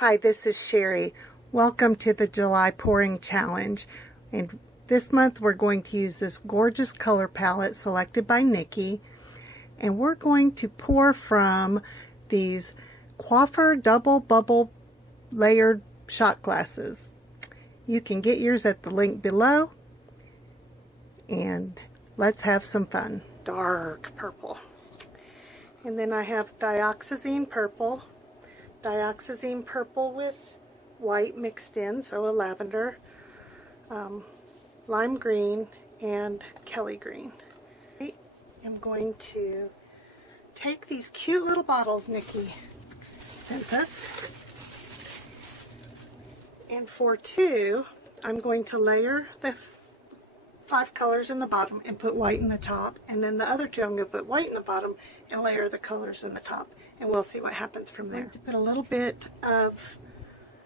Hi, this is Sherry. Welcome to the July Pouring Challenge. And this month we're going to use this gorgeous color palette selected by Nikki. And we're going to pour from these quaffer double bubble layered shot glasses. You can get yours at the link below. And let's have some fun. Dark purple. And then I have dioxazine purple with white mixed in, so a lavender, lime green, and Kelly green. I'm going to take these cute little bottles Nikki sent us, and for two, I'm going to layer the 5 colors in the bottom and put white in the top, and then the other two I'm going to put white in the bottom and layer the colors in the top, and we'll see what happens from there. I'm going to put a little bit of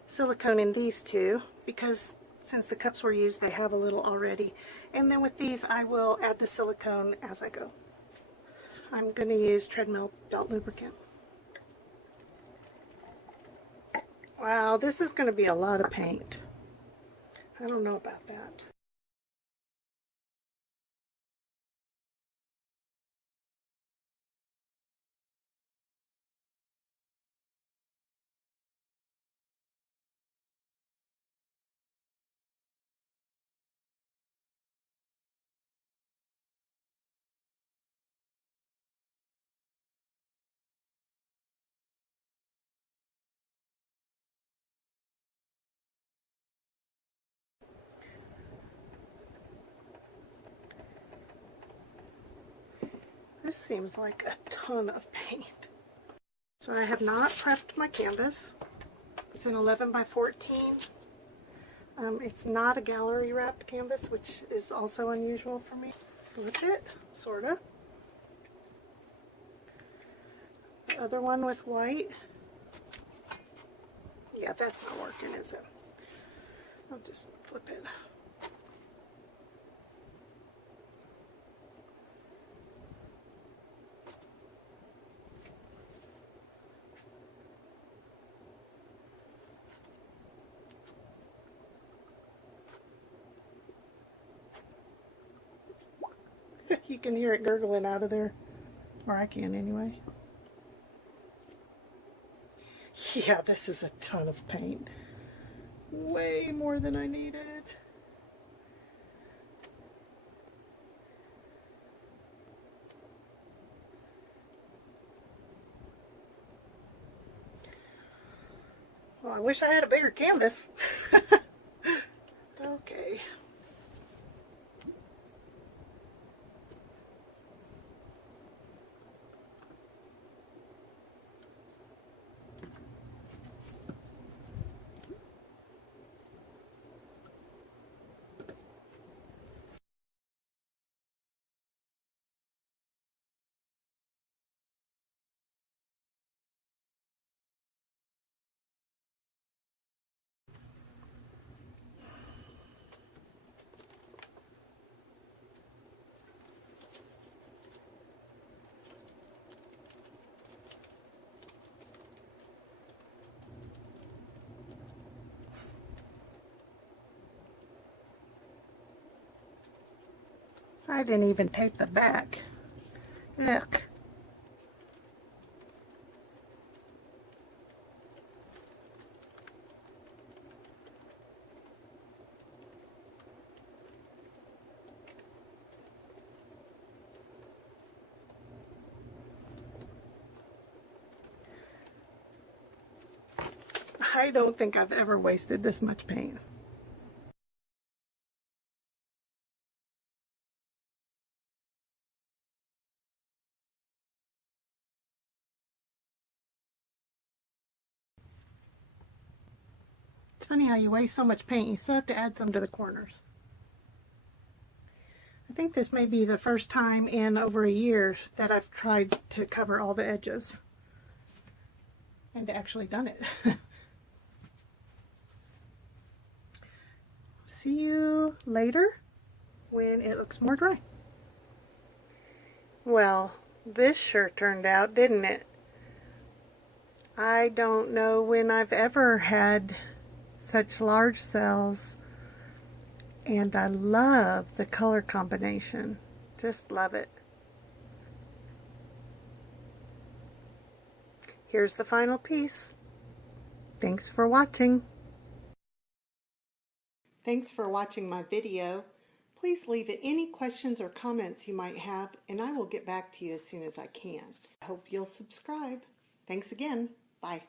silicone in these two because since the cups were used they have a little already, and then with these I will add the silicone as I go. I'm going to use treadmill belt lubricant. Wow, this is going to be a lot of paint. I don't know about that. This seems like a ton of paint. So I have not prepped my canvas. It's an 11 by 14. It's not a gallery wrapped canvas, which is also unusual for me. Flip it, sorta. The other one with white. Yeah, that's not working, is it? I'll just flip it. You can hear it gurgling out of there, or I can anyway. Yeah, this is a ton of paint. Way more than I needed. Well, I wish I had a bigger canvas. Okay. I didn't even tape the back. Look. I don't think I've ever wasted this much paint. It's funny how you waste so much paint. You still have to add some to the corners. I think this may be the first time in over a year that I've tried to cover all the edges and actually done it. See you later when it looks more dry. Well, this sure turned out, didn't it? I don't know when I've ever had such large cells, and I love the color combination. Just love it. Here's the final piece. Thanks for watching. Thanks for watching my video. Please leave any questions or comments you might have, and I will get back to you as soon as I can. I hope you'll subscribe. Thanks again. Bye.